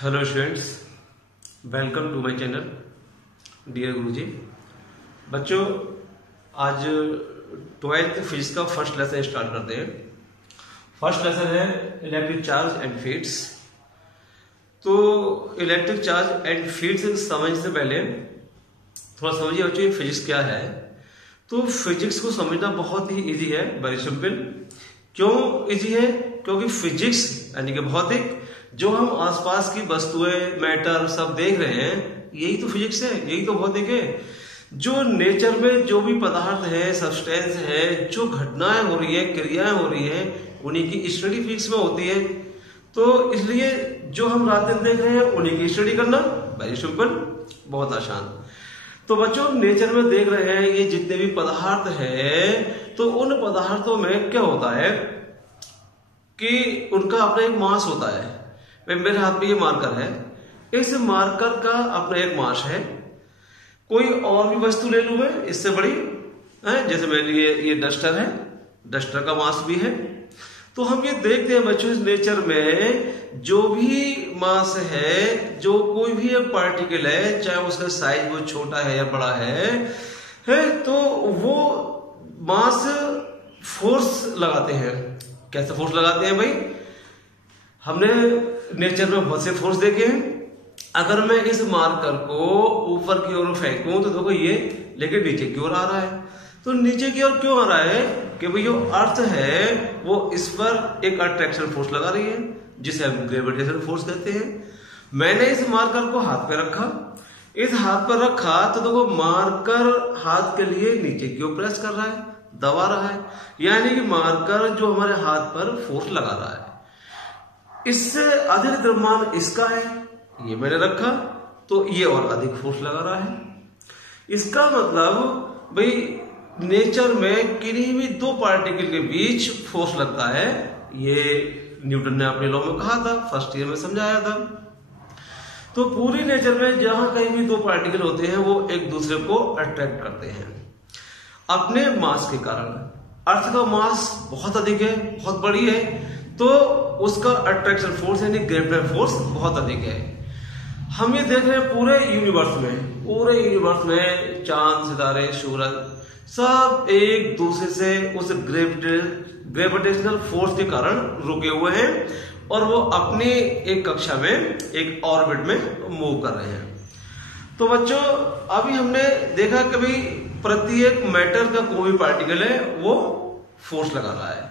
Hello students, welcome to my channel dear Guruji. बच्चों, आज 12th physics का फर्स्ट लेसन स्टार्ट करते हैं। फर्स्ट लेसन है इलेक्ट्रिक चार्ज एंड फील्ड्स। तो इलेक्ट्रिक चार्ज एंड फील्ड्स समझने से पहले थोड़ा समझिए बच्चों ये फिजिक्स क्या है। तो फिजिक्स को समझना बहुत ही इजी है, वेरी सिंपल। क्यों इजी है? क्योंकि फिजिक्स यानी कि भौतिक, जो हम आसपास की वस्तुएं, मैटर सब देख रहे हैं, यही तो फिजिक्स है, यही तो भौतिक है। जो नेचर में जो भी पदार्थ है, सब्सटेंस है, जो घटनाएं हो रही है, क्रियाएं हो रही है, उन्हीं की स्टडी फिजिक्स में होती है। तो इसलिए जो हम रात दिन देख रहे हैं उन्हीं की स्टडी करना वेरी सिंपल, बहुत आसान। तो बच्चों, नेचर में देख रहे हैं ये जितने भी पदार्थ है, तो उन पदार्थों में क्या होता है कि उनका अपना एक मास होता है। मेरे हाथ में ये मार्कर है, इस मार्कर का अपना एक मास है। कोई और भी वस्तु ले लूं मैं इससे बड़ी है, जैसे मेरे लिए ये डस्टर है, डस्टर का मास भी है। तो हम ये देखते हैं बच्चों, इस नेचर में जो भी मास है, जो कोई भी एक पार्टिकल है, चाहे उसका साइज वो छोटा है या बड़ा है, तो वो मास फोर्स लगाते हैं। कैसे फोर्स लगाते हैं भाई? हमने नेचर में बहुत से फोर्स देखे हैं। अगर मैं इस मार्कर को ऊपर की ओर फेंकूं तो देखो ये लेके नीचे की ओर आ रहा है। तो नीचे की ओर क्यों आ रहा है? कि भाई जो अर्थ है वो इस पर एक अट्रैक्शन फोर्स लगा रही है, जिसे हम ग्रेविटेशन फोर्स कहते हैं। मैंने इस मार्कर को हाथ पे रखा, इस हाथ पर रखा तो देखो मार्कर हाथ के लिए नीचे की ओर प्रेस कर रहा है, दबा रहा है, यानी कि मार्कर जो हमारे हाथ पर फोर्स लगा रहा है। इससे अधिक द्रव्यमान इसका है, ये मैंने रखा तो ये और अधिक फोर्स लगा रहा है। इसका मतलब भाई नेचर में किन्हीं भी दो पार्टिकल के बीच फोर्स लगता है। ये न्यूटन ने अपने लॉ में कहा था, फर्स्ट ईयर में समझाया था। तो पूरी नेचर में जहां कहीं भी दो पार्टिकल होते हैं वो एक दूसरे को अट्रैक्ट करते हैं अपने मास के कारण। अर्थ का मास बहुत अधिक है, बहुत बड़ी है, तो उसका अट्रैक्शन फोर्स यानी ग्रेविटेशन फोर्स बहुत अधिक है। हम ये देख रहे हैं पूरे यूनिवर्स में चांद, सितारे, सूरज सब एक दूसरे से उस ग्रेविटेशनल फोर्स के कारण रुके हुए हैं और वो अपनी एक कक्षा में, एक ऑर्बिट में मूव कर रहे हैं। तो बच्चों, अभी हमने देखा कि भाई प्रत्येक मैटर का कोई पार्टिकल है वो फोर्स लगा रहा है,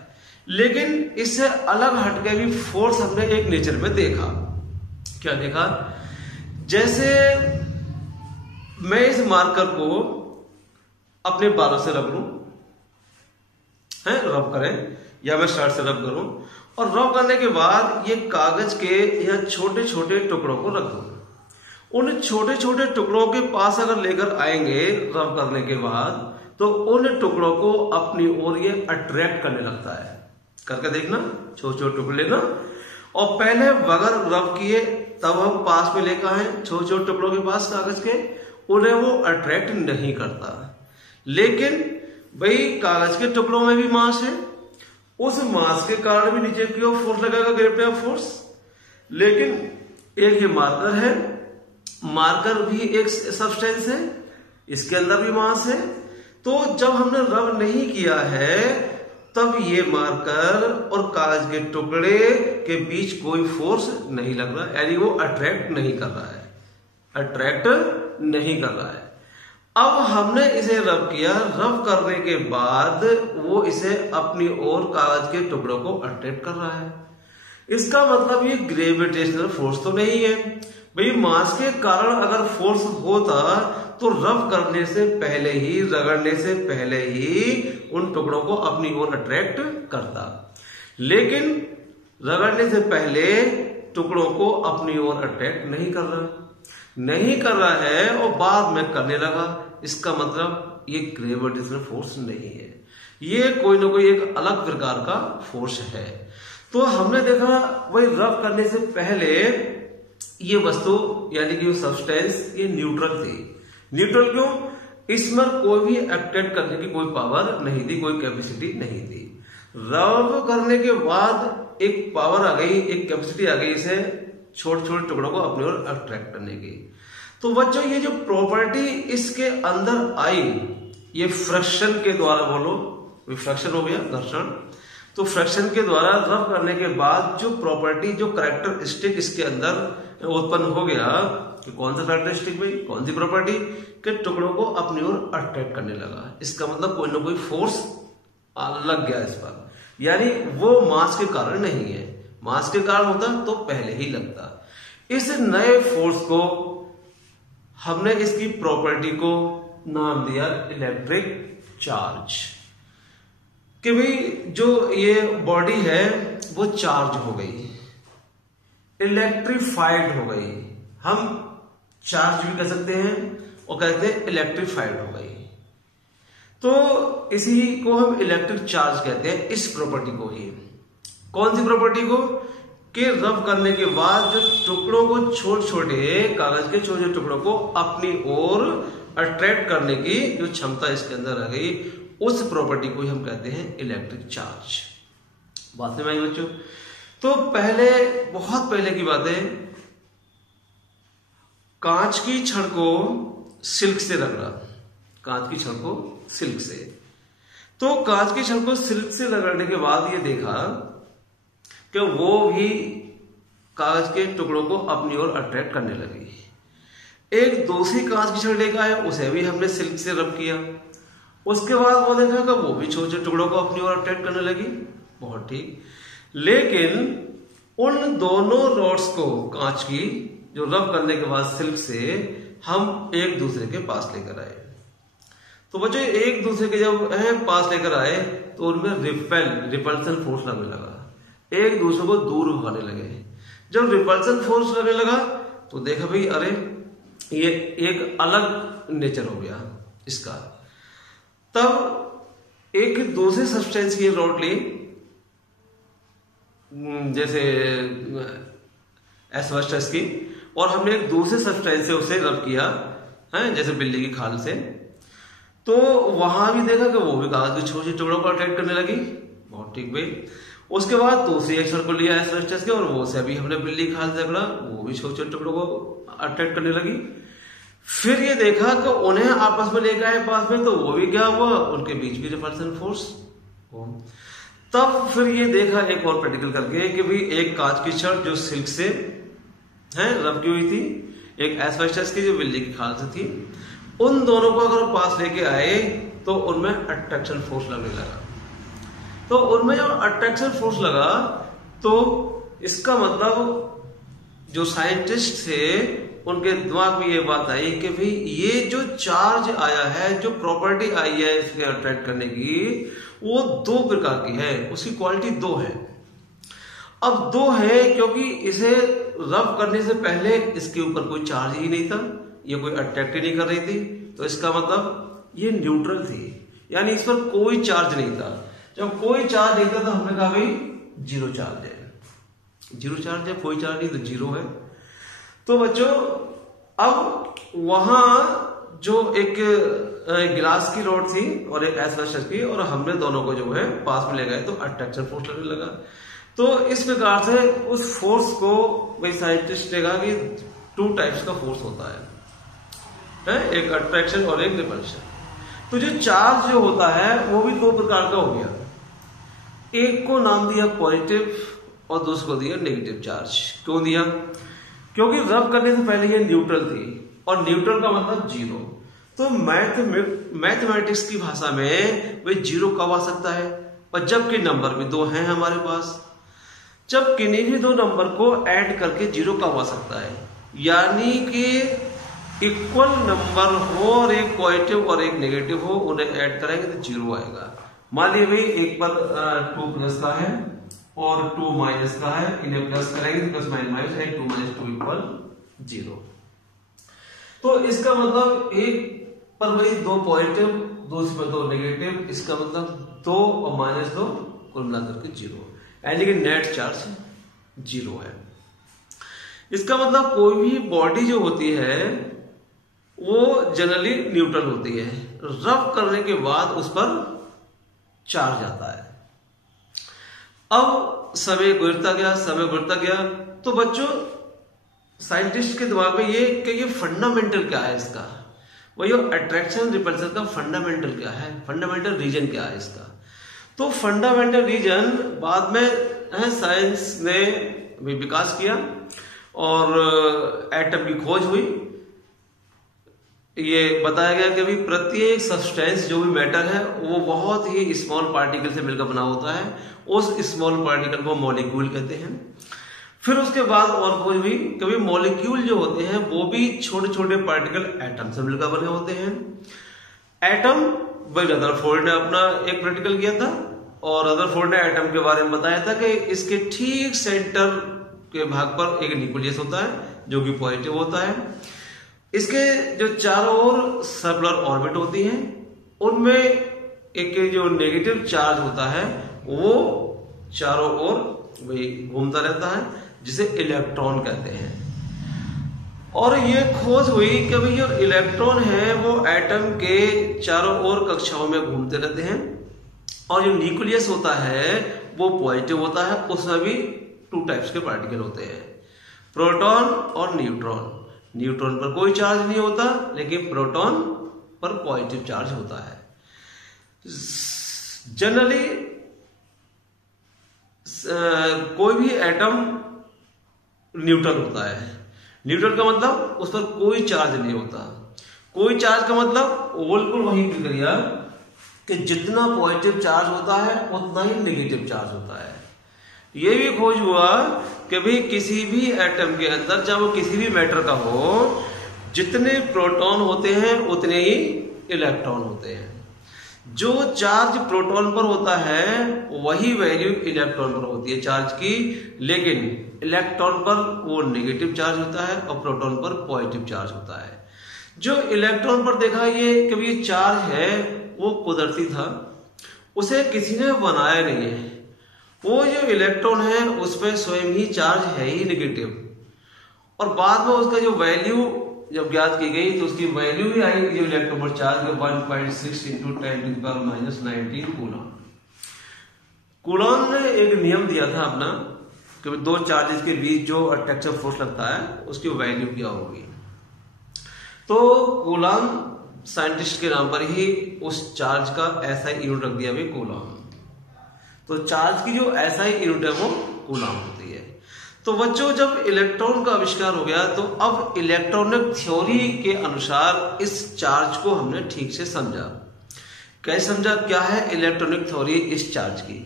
लेकिन इससे अलग हटके भी फोर्स हमने एक नेचर में देखा। क्या देखा? जैसे मैं इस मार्कर को अपने बालों से रब लूं, रब करें, या मैं शर्ट से रब करूं, और रब करने के बाद ये कागज के या छोटे छोटे टुकड़ों को रख दूं। उन छोटे छोटे टुकड़ों के पास अगर लेकर आएंगे रब करने के बाद, तो उन टुकड़ों को अपनी ओर ये अट्रैक्ट करने लगता है। करके देखना, छोटे छोटे टुकड़े लेना, और पहले बगैर रब किए तब हम पास में लेकर आए छोटे छोटे टुकड़ों के पास कागज के, उन्हें वो अट्रैक्ट नहीं करता। लेकिन भाई कागज के टुकड़ों में भी मास है, उस मास के कारण भी नीचे की ओर फोर्स लगेगा, ग्रेविटेशनल फोर्स। लेकिन एक ये मार्कर है, मार्कर भी एक सब्सटेंस है, इसके अंदर भी मास है। तो जब हमने रब नहीं किया है तब ये मार्कर और कागज के टुकड़े के बीच कोई फोर्स नहीं लग रहा, यानी वो अट्रैक्ट नहीं कर रहा है, अट्रैक्ट नहीं कर रहा है। अब हमने इसे रब किया, रब करने के बाद वो इसे अपनी ओर कागज के टुकड़ों को अट्रैक्ट कर रहा है। इसका मतलब ये ग्रेविटेशनल फोर्स तो नहीं है भाई। मास के कारण अगर फोर्स होता तो रब करने से पहले ही, रगड़ने से पहले ही उन टुकड़ों को अपनी ओर अट्रैक्ट करता। लेकिन रगड़ने से पहले टुकड़ों को अपनी ओर अट्रैक्ट नहीं कर रहा है और बाद में करने लगा। इसका मतलब ये ग्रेविटेशनल फोर्स नहीं है, ये कोई ना कोई एक अलग प्रकार का फोर्स है। तो हमने देखा वही रब करने से पहले ये वस्तु यानी कि सब्सटेंस ये न्यूट्रल थी। न्यूट्रल क्यों? इसमें कोई भी अट्रैक्ट करने की कोई पावर नहीं थी, कोई कैपेसिटी नहीं थी। रब करने के बाद एक पावर आ गई, एक कैपेसिटी आ गई, इसे छोटे छोटे टुकड़ों को अपनी ओर अट्रैक्ट करने की। तो बच्चों ये जो प्रॉपर्टी इसके अंदर आई, ये फ्रिक्शन के द्वारा, बोलो फ्रिक्शन हो गया घर्षण, तो फ्रिक्शन के द्वारा रब करने के बाद जो प्रॉपर्टी, जो कैरेक्टरिस्टिक इसके अंदर उत्पन्न हो गया कि कौन सा कैरेक्टरिस्टिक भाई, कौन सी प्रॉपर्टी के टुकड़ों को अपनी ओर अट्रैक्ट करने लगा। इसका मतलब कोई ना कोई फोर्स लग गया इस पर, यानी वो मास के कारण नहीं है, मास के कारण होता तो पहले ही लगता। इस नए फोर्स को हमने इसकी प्रॉपर्टी को नाम दिया इलेक्ट्रिक चार्ज, कि भाई जो ये बॉडी है वो चार्ज हो गई, इलेक्ट्रीफाइड हो गई। हम चार्ज भी कह सकते हैं और कहते हैं इलेक्ट्रीफाइड हो गई। तो इसी को हम इलेक्ट्रिक चार्ज कहते हैं, इस प्रॉपर्टी को ही। कौन सी प्रॉपर्टी को? कि रब करने के बाद जो टुकड़ों को, छोटे छोटे कागज के छोटे छोटे टुकड़ों को अपनी ओर अट्रैक्ट करने की जो क्षमता इसके अंदर आ गई, उस प्रॉपर्टी को ही हम कहते हैं इलेक्ट्रिक चार्ज। बात में आई बच्चों? तो पहले, बहुत पहले की बात है, कांच की छड़ को सिल्क से रगड़ा, कांच की छड़ को सिल्क से। तो कांच की छड़ को सिल्क से रगड़ने के बाद ये देखा कि वो भी कागज के टुकड़ों को अपनी ओर अट्रैक्ट करने लगी। एक दूसरी कांच की छड़ लेकर आया, उसे भी हमने सिल्क से रब किया। उसके बाद वो देखा कि वो भी छोटे छोटे टुकड़ों को अपनी ओर अट्रैक्ट करने लगी। बहुत ठीक, लेकिन उन दोनों रॉड्स को, कांच की, जो रब करने के बाद सिल्क से हम एक दूसरे के पास लेकर आए। तो बच्चों एक दूसरे के जब पास लेकर आए तो उनमें रिपल्सन फोर्स लगने लगा, एक दूसरे को दूर भगाने लगे। जब रिपल्सन फोर्स लगने लगा तो देखा भाई अरे ये एक अलग नेचर हो गया इसका। तब एक दूसरे सब्सटेंस की रॉड ली, जैसे एस्बेस्टस की, और हमने एक दूसरे सब्सटेंस से उसे रब किया है, जैसे बिल्ली की खाल से। तो वहां भी देखा कि वो भी कागज के छोटे टुकड़ों को अट्रैक्ट करने लगी। बहुत ठीक भाई। उसके बाद दूसरी एक छड़ को लिया एस्बेस्टस के, और वो से भी हमने बिल्ली की खाल से रगड़ा, वो भी छोटे छोटे टुकड़ों को अट्रैक्ट करने लगी। फिर ये देखा कि उन्हें आपस में लेकर आए पास में, तो वो भी क्या हुआ, उनके बीच भी रिपल्सन फोर्स हो। तब फिर ये देखा एक और प्रैक्टिकल करके कि भाई एक कांच की छड़ जो सिल्क से रब की हुई थी, एक एस्बेस्टस की जो बिल्ली की खाल से थी, उन दोनों को अगर पास लेके आए तो उनमें अट्रैक्शन फोर्स लगने लगा। तो उनमें जब अट्रैक्शन फोर्स लगा तो इसका मतलब जो साइंटिस्ट थे उनके दिमाग में ये बात आई कि भाई ये जो चार्ज आया है, जो प्रॉपर्टी आई है इसके अट्रैक्ट करने की, वो दो प्रकार की है, उसकी क्वालिटी दो है। अब दो है क्योंकि इसे रब करने से पहले इसके ऊपर कोई चार्ज ही नहीं था, ये कोई अट्रैक्ट ही नहीं कर रही थी, तो इसका मतलब ये न्यूट्रल थी, यानी इस पर कोई चार्ज नहीं था। जब कोई चार्ज नहीं था तो हमने कहा भाई जीरो चार्ज है, जीरो चार्ज है, कोई चार्ज नहीं तो जीरो है। तो बच्चों अब वहां जो एक गिलास की रॉड थी और एक एस्बेस्टस की, और हमने दोनों को जो है पास में ले गए तो अट्रैक्शन फोर्स लगने लगा। तो इस प्रकार से उस फोर्स को भाई साइंटिस्ट ने कहा कि टू टाइप्स का फोर्स होता है, एक अट्रैक्शन और एक रिपल्शन। तो जो चार्ज जो होता है वो भी दो प्रकार का हो गया, एक को नाम दिया पॉजिटिव और दूसरे को दिया नेगेटिव चार्ज। क्यों दिया? क्योंकि रब करने से पहले ये न्यूट्रल थी, और न्यूट्रल का मतलब जीरो। तो मैथमेटिक्स की भाषा में वे जीरो कब आ सकता है, और जबकि नंबर भी दो हैं हमारे पास, जब किन्हीं भी दो नंबर को ऐड करके जीरो कब आ सकता है, यानी कि इक्वल नंबर हो और एक पॉजिटिव और एक नेगेटिव हो, उन्हें ऐड करेंगे तो जीरो आएगा। मान लीजिए भाई एक पर 2 प्लस का है और 2 माइनस का है, इन्हें प्लस करेंगे तो प्लस माइनस है, 2 माइनस 2 इक्वल 0। तो इसका मतलब एक पर भाई दो पॉजिटिव, दूसरे पर दो नेगेटिव, इसका मतलब 2 और -2 कुल मिलाकर के 0, यानी कि नेट चार्ज 0 है। इसका मतलब कोई भी बॉडी जो होती है वो जनरली न्यूट्रल होती है, रब करने के बाद उस पर चार्ज आता है। अब समय गुजरता गया, समय बढ़ता गया, तो बच्चों साइंटिस्ट के दिमाग में ये कि ये फंडामेंटल क्या है इसका, वही अट्रैक्शन रिपल्सन का फंडामेंटल क्या है, फंडामेंटल रीजन क्या है इसका। तो फंडामेंटल रीजन बाद में साइंस ने विकास किया और एटम की खोज हुई। ये बताया गया कि भाई प्रत्येक सब्सटेंस जो भी मैटर है वो बहुत ही स्मॉल पार्टिकल से मिलकर बना होता है, उस स्मॉल पार्टिकल को मॉलिक्यूल कहते हैं। फिर उसके बाद और खोज हुई कि भाई मॉलिक्यूल जो होते हैं वो भी छोटे छोटे पार्टिकल एटम से मिलकर बने होते हैं। एटम भाई रदरफोर्ड ने अपना एक प्रैक्टिकल किया था और रदरफोर्ड ने एटम के बारे में बताया था कि इसके ठीक सेंटर के भाग पर एक न्यूक्लियस होता है जो कि पॉजिटिव होता है। इसके जो चारों ओर सर्कुलर ऑर्बिट होती हैं, उनमें एक जो नेगेटिव चार्ज होता है वो चारों ओर वही घूमता रहता है, जिसे इलेक्ट्रॉन कहते हैं। और ये खोज हुई कि भाई जो इलेक्ट्रॉन है वो एटम के चारों ओर कक्षाओं में घूमते रहते हैं, और जो न्यूक्लियस होता है वो पॉजिटिव होता है। उसमें भी 2 टाइप्स के पार्टिकल होते हैं, प्रोटॉन और न्यूट्रॉन। न्यूट्रॉन पर कोई चार्ज नहीं होता, लेकिन प्रोटॉन पर पॉजिटिव चार्ज होता है। जनरली कोई भी एटम न्यूट्रल होता है। न्यूट्रल का मतलब उस पर कोई चार्ज नहीं होता। कोई चार्ज का मतलब बिल्कुल वही प्रक्रिया कि जितना पॉजिटिव चार्ज होता है उतना ही नेगेटिव चार्ज होता है। यह भी खोज हुआ कि भाई किसी भी एटम के अंदर, चाहे वो किसी भी मैटर का हो, जितने प्रोटॉन होते हैं उतने ही इलेक्ट्रॉन होते हैं। जो चार्ज प्रोटॉन पर होता है वही वैल्यू इलेक्ट्रॉन पर होती है चार्ज की, लेकिन इलेक्ट्रॉन पर वो नेगेटिव चार्ज होता है और प्रोटॉन पर पॉजिटिव चार्ज होता है। जो इलेक्ट्रॉन पर देखा ये कभी ये चार्ज है वो कुदरती था, उसे किसी ने बनाया नहीं है। वो जो इलेक्ट्रॉन है उसमें स्वयं ही चार्ज है ही नेगेटिव, और बाद में उसका जो वैल्यू जब ज्ञात की गई तो उसकी वैल्यू भी आई जो इलेक्ट्रॉन पर चार्ज में 1.6 × 10⁻⁻⁹ कूलॉम। कूलॉम ने एक नियम दिया था अपना कि 2 चार्जेस के बीच जो अट्रैक्शन फोर्स लगता है उसकी वैल्यू क्या होगी। तो कूलॉम साइंटिस्ट के नाम पर ही उस चार्ज का ऐसा यूनिट रख दिया भाई कूलॉम। तो चार्ज की जो ऐसा ही यूनिट है वो कूलॉम होती है। तो बच्चों जब इलेक्ट्रॉन का आविष्कार हो गया तो अब इलेक्ट्रॉनिक थ्योरी के अनुसार इस चार्ज को हमने ठीक से समझा। कैसे समझा, क्या है इलेक्ट्रॉनिक थ्योरी इस चार्ज की।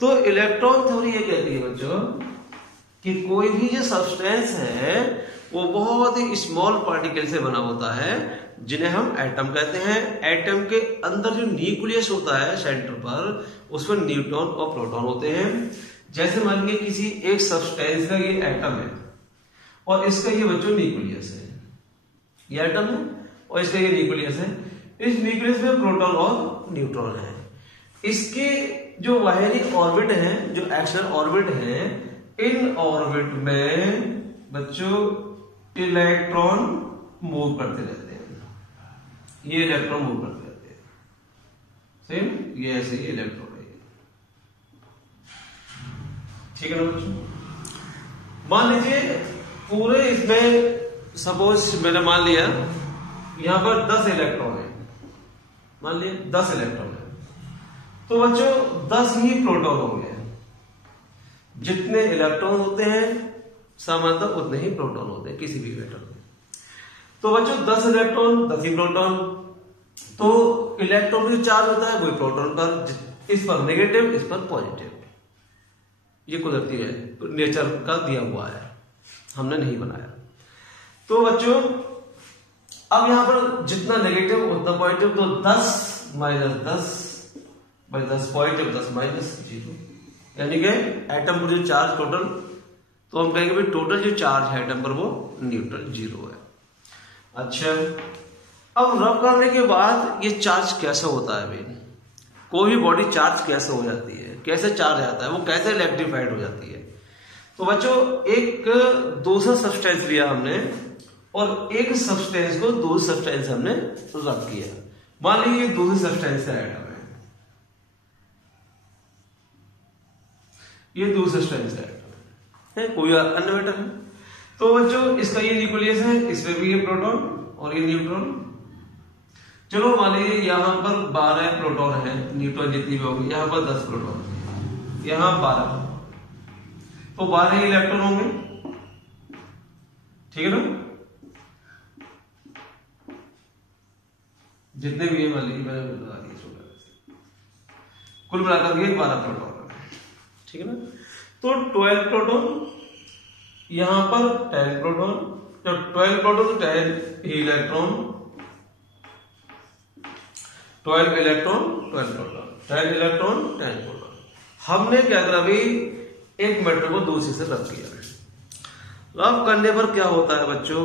तो इलेक्ट्रॉन थ्योरी ये कहती है बच्चों कि कोई भी जो सब्सटेंस है वो बहुत ही स्मॉल पार्टिकल से बना होता है, जिन्हें हम एटम कहते हैं। एटम के अंदर जो न्यूक्लियस होता है सेंटर पर, उसमें न्यूट्रॉन और प्रोटॉन होते हैं। जैसे मान लीजिए किसी एक सब्सटेंस का ये एटम है और इसका ये बच्चों न्यूक्लियस है, ये एटम है और इसका ये न्यूक्लियस है। इस न्यूक्लियस में प्रोटॉन और न्यूट्रॉन है। इसके जो बाहरी ऑर्बिट है, जो एक्सटर्नल ऑर्बिट है, इन ऑर्बिट में बच्चों इलेक्ट्रॉन मूव करते रहते हैं। ये इलेक्ट्रॉन मूव करते रहते हैं, सेम ये ऐसे ही इलेक्ट्रॉन है, ठीक है ना बच्चों। मान लीजिए पूरे इसमें सपोज मैंने मान लिया यहां पर 10 इलेक्ट्रॉन है, मान लिया 10 इलेक्ट्रॉन है, तो बच्चों 10 ही प्रोटॉन होंगे। जितने इलेक्ट्रॉन होते हैं सामान्यतः उतने ही प्रोटॉन होते हैं किसी भी एटम में। तो बच्चों 10 इलेक्ट्रॉन 10 ही प्रोटॉन। तो इलेक्ट्रॉन जो चार्ज होता है वही प्रोटॉन पर, इस पर नेगेटिव इस पर पॉजिटिव। ये कुदरती है, नेचर का दिया हुआ है, हमने नहीं बनाया। तो बच्चों अब यहां पर जितना नेगेटिव उतना पॉजिटिव, तो 10 - 10 / 10 पॉजिटिव 10 - 0, यानी कि एटम पर जो चार्ज टोटल, तो हम कहेंगे भाई टोटल जो चार्ज है एटम पर वो न्यूट्रल 0 है। अच्छा, अब रब करने के बाद ये चार्ज कैसे होता है भाई, कोई भी बॉडी चार्ज कैसे हो जाती है, कैसे चार्ज आता है, वो कैसे इलेक्ट्रीफाइड हो जाती है। तो बच्चों एक दूसरा सब्सटेंस लिया हमने और एक सब्सटेंस को दूसरे सब्सटेंस से हमने रब किया। मान लीजिए दूसरे सब्सटेंस का एटम है, ये दूसरे सब्सटेंस का एटम है, कोई अन्य मैटर है। तो बच्चों इसका ये न्यूक्लियस है, इसमें भी ये प्रोटॉन और ये न्यूट्रॉन। चलो मान लीजिए यहाँ पर 12 प्रोटॉन है, न्यूट्रॉन जितनी भी होगी, यहाँ पर 10 प्रोटॉन, यहाँ 12, तो 12 इलेक्ट्रॉन होंगे, ठीक है ना, जितने भी है मान लीजिए मैंने बता दिया, कुल मिलाकर के 12 प्रोटॉन, ठीक है ना। तो 12 प्रोटॉन, यहां पर 10 प्रोटॉन, तो 12 प्रोटॉन तो 10 electron, 12 electron 12 proton, 10 electron 10 proton. हमने क्या करा अभी, एक मेटल को दूसरे से रब किया। रब करने पर क्या होता है बच्चों,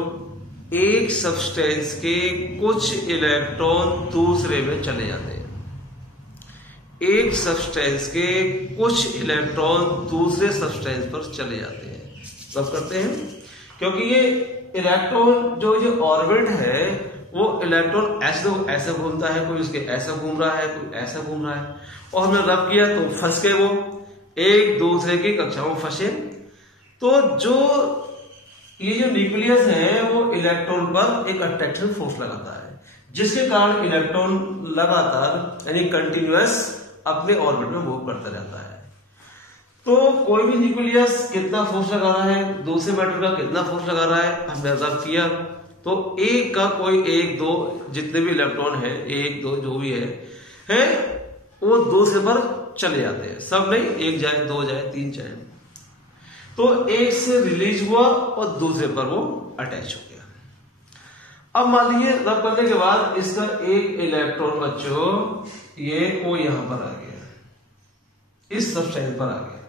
एक सब्सटेंस के कुछ इलेक्ट्रॉन दूसरे में चले जाते हैं, एक सब्सटेंस के कुछ इलेक्ट्रॉन दूसरे सब्सटेंस पर चले जाते हैं, रब करते हैं, क्योंकि ये इलेक्ट्रॉन जो ऑर्बिट है वो इलेक्ट्रॉन ऐसे घूमता है, कोई उसके ऐसा घूम रहा है, कोई ऐसा घूम रहा है, और हमने रब किया तो फंस गए, वो एक दूसरे की कक्षा में फंसे। तो जो ये जो न्यूक्लियस है वो इलेक्ट्रॉन पर एक अट्रैक्शन फोर्स लगाता है, जिसके कारण इलेक्ट्रॉन लगातार यानी कंटिन्यूअस अपने ऑर्बिट में मूव करता रहता है। तो कोई भी न्यूक्लियस कितना फोर्स लगा रहा है, दूसरे मैटर का कितना फोर्स लगा रहा है, हमने रब किया तो एक का कोई 1 2 जितने भी इलेक्ट्रॉन है, 1 2 जो भी है वो दूसरे पर चले जाते हैं, सब नहीं, 1 जाए 2 जाए 3 जाए, तो एक से रिलीज हुआ और दूसरे पर वो अटैच हो गया। अब मान लीजिए रब करने के बाद इसका एक इलेक्ट्रॉन बच्चों ये वो यहां पर आ गया, इस सब्सटेंस पर आ गया,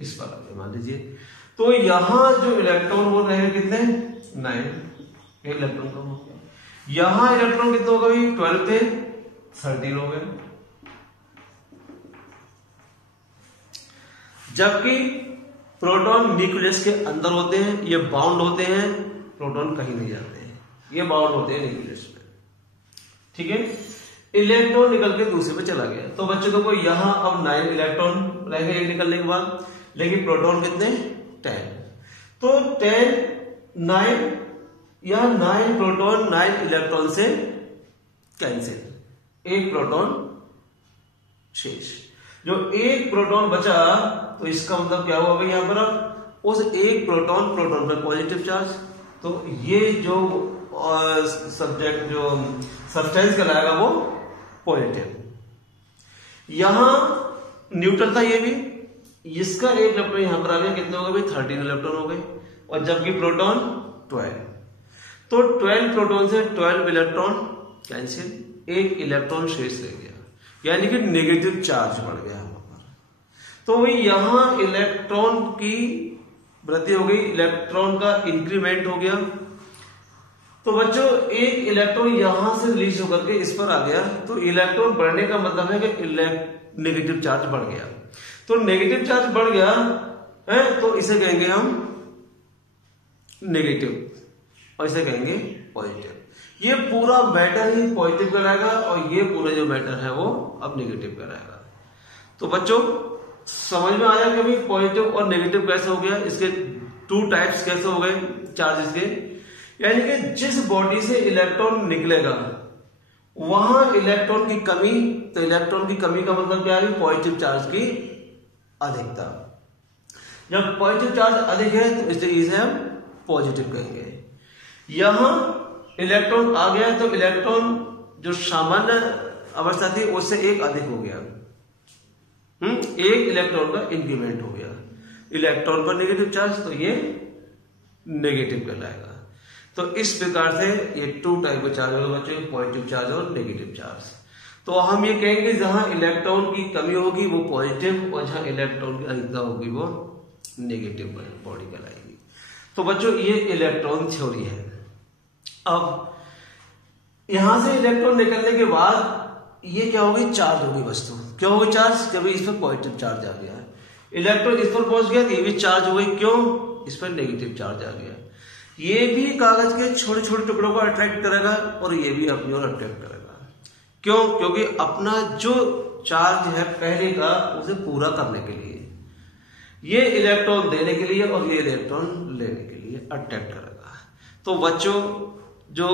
इस पर आ गया मान लीजिए, तो यहां जो इलेक्ट्रॉन वो रहे कितने 9, एक इलेक्ट्रॉन कम हो गया, यहां इलेक्ट्रॉन कितने हो गए 12 थे 13 हो गए, जबकि प्रोटॉन न्यूक्लियस के अंदर होते हैं, ये बाउंड होते हैं, प्रोटॉन कहीं नहीं जाते हैं, ये बाउंड होते हैं न्यूक्लियस में, ठीक है। इलेक्ट्रॉन निकल के दूसरे पे चला गया, तो बच्चों देखो यहां अब 9 इलेक्ट्रॉन रह गए निकलने के बाद, लेकिन प्रोटॉन कितने 10, तो 10 9, यहां 9 प्रोटॉन 9 इलेक्ट्रॉन से कैंसिल, एक प्रोटॉन शेष, जो एक प्रोटॉन बचा, तो इसका मतलब क्या हुआ भाई यहां पर उस एक प्रोटॉन पर पॉजिटिव चार्ज, तो ये जो सब्जेक्ट जो सब्सटेंस कहलाएगा वो पॉजिटिव। यहां न्यूट्रल था ये भी, इसका एक इलेक्ट्रॉन यहां पर आ गया, कितने हो गए भाई 13 इलेक्ट्रॉन हो गए, और जबकि प्रोटॉन 12, तो 12 प्रोटॉन से 12 इलेक्ट्रॉन कैंसिल, एक इलेक्ट्रॉन शेष रह गया, यानी कि नेगेटिव चार्ज बढ़ गया वहां पर। तो वही यहां इलेक्ट्रॉन की वृद्धि हो गई, इलेक्ट्रॉन का इंक्रीमेंट हो गया, तो बच्चों एक इलेक्ट्रॉन यहां से रिलीज होकर के इस पर आ गया, तो इलेक्ट्रॉन बढ़ने का मतलब है कि नेगेटिव चार्ज बढ़ गया, तो नेगेटिव चार्ज बढ़ गया है, तो इसे कहेंगे हम नेगेटिव और इसे कहेंगे पॉजिटिव। ये पूरा मैटर ही पॉजिटिव कहलाएगा और ये पूरा जो मैटर है वो अब नेगेटिव कहलाएगा। तो बच्चों समझ में आया कि भाई पॉजिटिव और नेगेटिव कैसे हो गया, इसके 2 टाइप्स कैसे हो गए चार्जेस के, यानी कि जिस बॉडी से इलेक्ट्रॉन निकलेगा वहां इलेक्ट्रॉन की कमी, तो इलेक्ट्रॉन की कमी का मतलब क्या है पॉजिटिव चार्ज की अधिकता। जब पॉजिटिव चार्ज अधिक है तो इसे हम पॉजिटिव कहेंगे। यहां इलेक्ट्रॉन आ गया तो इलेक्ट्रॉन जो सामान्य अवस्था थी उससे एक अधिक हो गया, एक इलेक्ट्रॉन का इंक्रीमेंट हो गया, इलेक्ट्रॉन पर नेगेटिव चार्ज, तो ये नेगेटिव कहलाएगा। तो इस प्रकार से ये 2 टाइप का चार्ज होगा बच्चों, पॉजिटिव चार्ज और नेगेटिव चार्ज। तो हम ये कहेंगे जहां इलेक्ट्रॉन की कमी होगी वो पॉजिटिव और जहां इलेक्ट्रॉन की अधिकता होगी वो नेगेटिव बॉडी कहलाएगी। तो बच्चों ये इलेक्ट्रॉन थ्योरी है। अब यहां से इलेक्ट्रॉन निकलने के बाद ये क्या होगी, चार्ज होगी वस्तु, क्या होगी चार्ज, जब इस पर पॉजिटिव चार्ज आ गया, इलेक्ट्रॉन इस पर पहुंच गया तो ये भी चार्ज हो गई, क्यों, इस पर नेगेटिव चार्ज आ गया। ये भी कागज के छोटे छोटे टुकड़ों को अट्रैक्ट करेगा और ये भी अपनी ओर अट्रैक्ट करेगा, क्यों, क्योंकि अपना जो चार्ज है पहले का उसे पूरा करने के लिए, ये इलेक्ट्रॉन देने के लिए और ये इलेक्ट्रॉन लेने के लिए अट्रैक्ट करेगा। तो बच्चों जो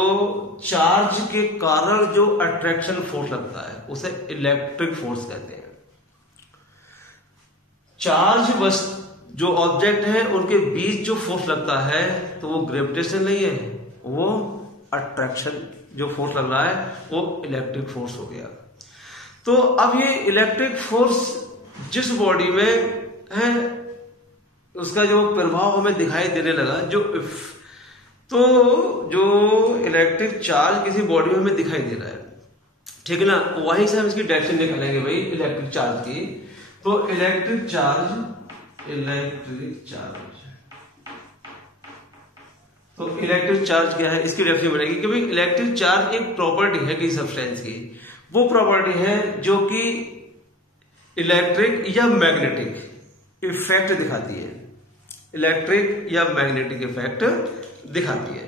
चार्ज के कारण जो अट्रैक्शन फोर्स लगता है उसे इलेक्ट्रिक फोर्स कहते हैं। चार्ज बस जो ऑब्जेक्ट है उनके बीच जो फोर्स लगता है तो वो ग्रेविटेशन नहीं है, वो अट्रैक्शन जो फोर्स लग रहा है वो इलेक्ट्रिक फोर्स हो गया। तो अब ये इलेक्ट्रिक फोर्स जिस बॉडी में है उसका जो प्रभाव हमें दिखाई देने लगा, तो जो इलेक्ट्रिक चार्ज किसी बॉडी में हमें दिखाई दे रहा है, ठीक है ना, वहीं से हम इसकी डायरेक्शन निकालेंगे भाई इलेक्ट्रिक चार्ज की। तो इलेक्ट्रिक चार्ज तो इलेक्ट्रिक चार्ज क्या है, इसकी डेफिनेशन बनेगी कि भाई इलेक्ट्रिक चार्ज एक प्रॉपर्टी है किसी सब्सटेंस की, वो प्रॉपर्टी है जो कि इलेक्ट्रिक या मैग्नेटिक इफेक्ट दिखाती है, इलेक्ट्रिक या मैग्नेटिक इफेक्ट दिखाती है।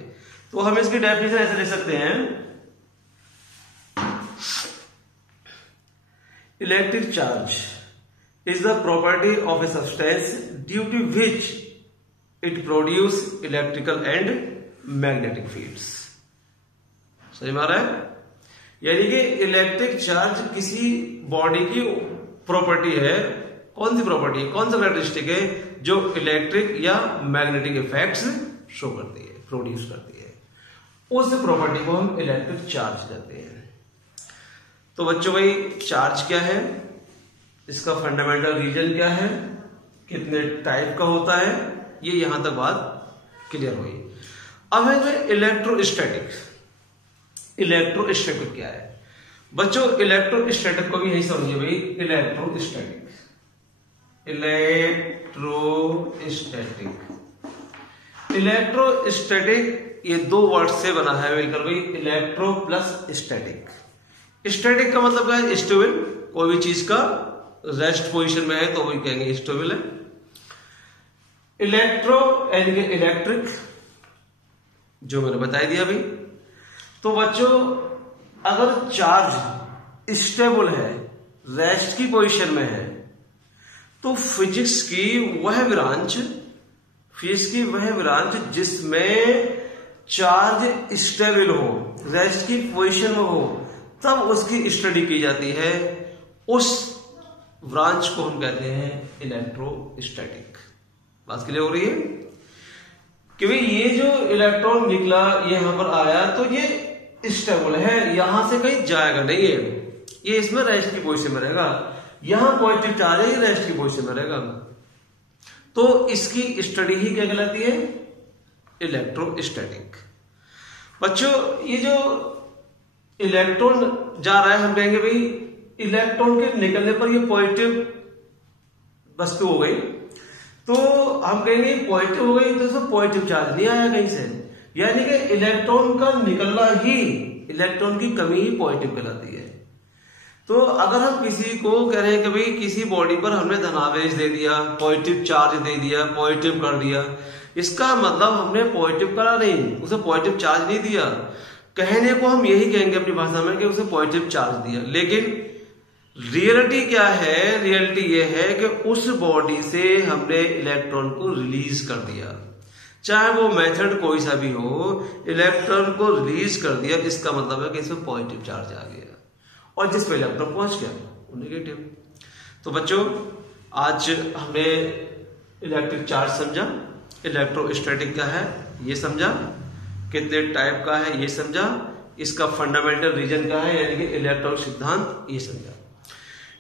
तो हम इसकी डेफिनेशन ऐसे ले सकते हैं, electric charge is the property of a substance due to which it produce electrical and magnetic fields। समझ में आ रहा है? यानी कि इलेक्ट्रिक चार्ज किसी बॉडी की प्रॉपर्टी है, कौन सी प्रॉपर्टी है, कौन सा कैरेक्टरिस्टिक है जो इलेक्ट्रिक या मैग्नेटिक इफेक्ट्स शो करती है, प्रोड्यूस करती है, उस प्रॉपर्टी को हम इलेक्ट्रिक चार्ज कहते हैं। तो बच्चों भाई चार्ज क्या है, इसका फंडामेंटल रीजन क्या है, कितने टाइप का होता है, ये यहां तक बात क्लियर हुई। अब है इलेक्ट्रोस्टैटिक। इलेक्ट्रोस्टैटिक क्या है बच्चों, इलेक्ट्रोस्टैटिक को भी यही समझिए भाई, इलेक्ट्रोस्टैटिक ये दो वर्ड से बना है मिलकर भाई, इलेक्ट्रो प्लस स्टैटिक। स्टैटिक का मतलब क्या है, स्टेबल, कोई भी चीज का रेस्ट पोजीशन में है तो वही कहेंगे स्टेबल है। इलेक्ट्रो यानी कि इलेक्ट्रिक, जो मैंने बता दिया भाई। तो बच्चों अगर चार्ज स्टेबल है, रेस्ट की पोजीशन में है, तो फिजिक्स की वह ब्रांच जिसमें चार्ज स्टेबल हो, रेस्ट की पोजीशन में हो, तब उसकी स्टडी की जाती है, उस ब्रांच को हम कहते हैं इलेक्ट्रोस्टैटिक। बात क्लियर हो रही है कि भाई ये जो इलेक्ट्रॉन निकला, ये यहां पर आया तो ये स्टेबल है, यहां से कहीं जाएगा नहीं है, ये इसमें रेस्ट की पोजीशन में रहेगा, यहां पॉजिटिव चार्ज है, ये रेस्ट की पोजीशन में रहेगा। तो इसकी स्टडी ही क्या कहलाती है, इलेक्ट्रोस्टैटिक। बच्चों ये जो इलेक्ट्रॉन जा रहा है, हम कहेंगे भाई इलेक्ट्रॉन के निकलने पर ये पॉजिटिव वस्तु हो गई, तो हम कहेंगे पॉजिटिव हो गई, तो इसमें पॉजिटिव चार्ज नहीं आया कहीं से, यानी कि इलेक्ट्रॉन का निकलना ही, इलेक्ट्रॉन की कमी ही पॉजिटिव कहलाती है। तो अगर हम किसी को कह रहे हैं कि भाई किसी बॉडी पर हमने धनावेश दे दिया, पॉजिटिव चार्ज दे दिया, पॉजिटिव कर दिया, इसका मतलब हमने पॉजिटिव करा नहीं, उसे पॉजिटिव चार्ज नहीं दिया। कहने को हम यही कहेंगे अपनी भाषा में कि उसे पॉजिटिव चार्ज दिया, लेकिन रियलिटी क्या है, रियलिटी ये है कि उस बॉडी से हमने इलेक्ट्रॉन को रिलीज कर दिया, चाहे वो मेथड कोई सा भी हो, इलेक्ट्रॉन को रिलीज कर दिया, इसका मतलब है कि इसमें पॉजिटिव चार्ज आ गया, और जिस पे इलेक्ट्रॉन पहुंच गया वो नेगेटिव। तो बच्चों आज हमने इलेक्ट्रिक चार्ज समझा, इलेक्ट्रोस्टैटिक क्या है ये समझा, कितने टाइप का है ये समझा, इसका फंडामेंटल रीजन क्या है यानी कि इलेक्ट्रॉन सिद्धांत ये समझा।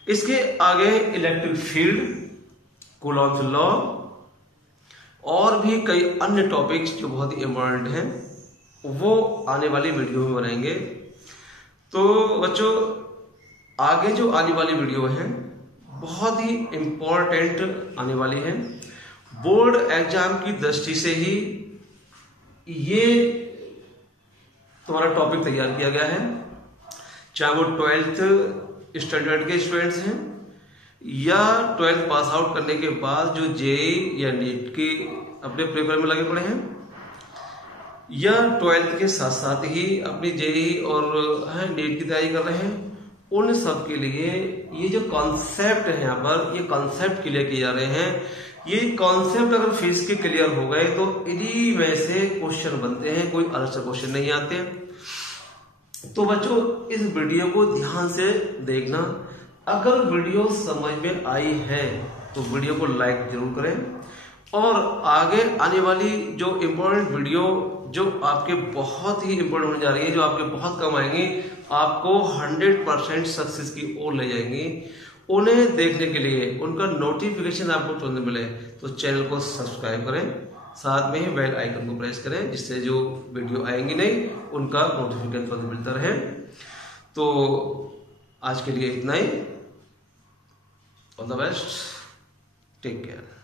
इसके आगे इलेक्ट्रिक फील्ड, कूलॉम्स लॉ और भी कई अन्य टॉपिक्स जो बहुत ही इंपॉर्टेंट हैं वो आने वाली वीडियो में बनाएंगे। तो बच्चों आगे जो आने वाली वीडियो है बहुत ही इंपॉर्टेंट आने वाली है, बोर्ड एग्जाम की दृष्टि से ही ये तुम्हारा टॉपिक तैयार किया गया है, चाहे वो 12th स्टैंडर्ड के स्टूडेंट्स हैं या 12th पास आउट करने के बाद जो जेईई या नीट की अपने पेपर में लगे पड़े हैं, या 12th के साथ साथ ही अपनी जेईई और नीट की तैयारी कर रहे हैं, उन सब के लिए ये जो कॉन्सेप्ट है यहाँ पर, ये कॉन्सेप्ट क्लियर किए जा रहे हैं। ये कॉन्सेप्ट अगर फिजिक्स के क्लियर हो गए तो इन्हीं में से क्वेश्चन बनते हैं, कोई अलग से क्वेश्चन नहीं आते। तो बच्चों इस वीडियो को ध्यान से देखना। अगर वीडियो समझ में आई है तो वीडियो को लाइक जरूर करें, और आगे आने वाली जो इम्पोर्टेंट वीडियो जो आपके बहुत ही इम्पोर्टेंट होने जा रही है, जो आपके बहुत कम आएंगी, आपको 100% सक्सेस की ओर ले जाएंगी, उन्हें देखने के लिए उनका नोटिफिकेशन आपको तुरंत मिले तो चैनल को सब्सक्राइब करें, साथ में ही बेल आइकन को प्रेस करें, जिससे जो वीडियो आएंगी नहीं उनका नोटिफिकेशन तुरंत मिलता रहे। तो आज के लिए इतना ही। All the best, take care.